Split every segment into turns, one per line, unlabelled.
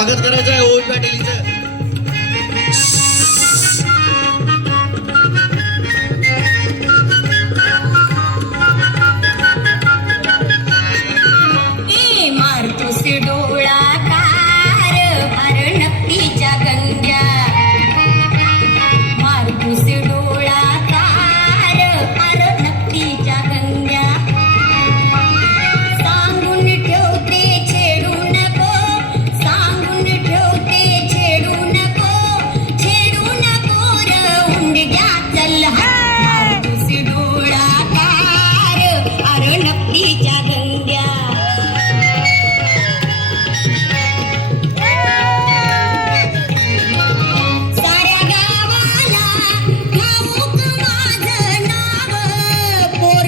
स्वागत करायचं आहे ओवी पाटील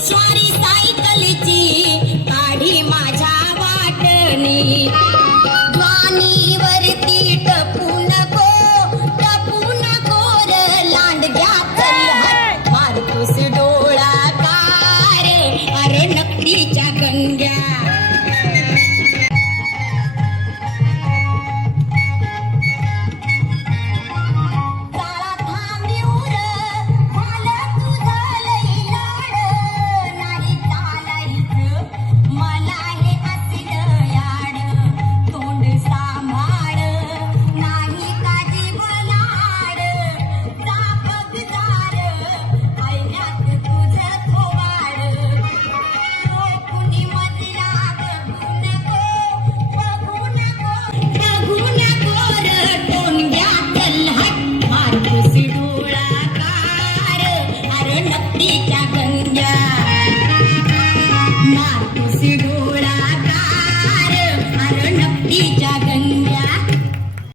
स्वारी सायकलची काढी माझ्या वाटणी. You.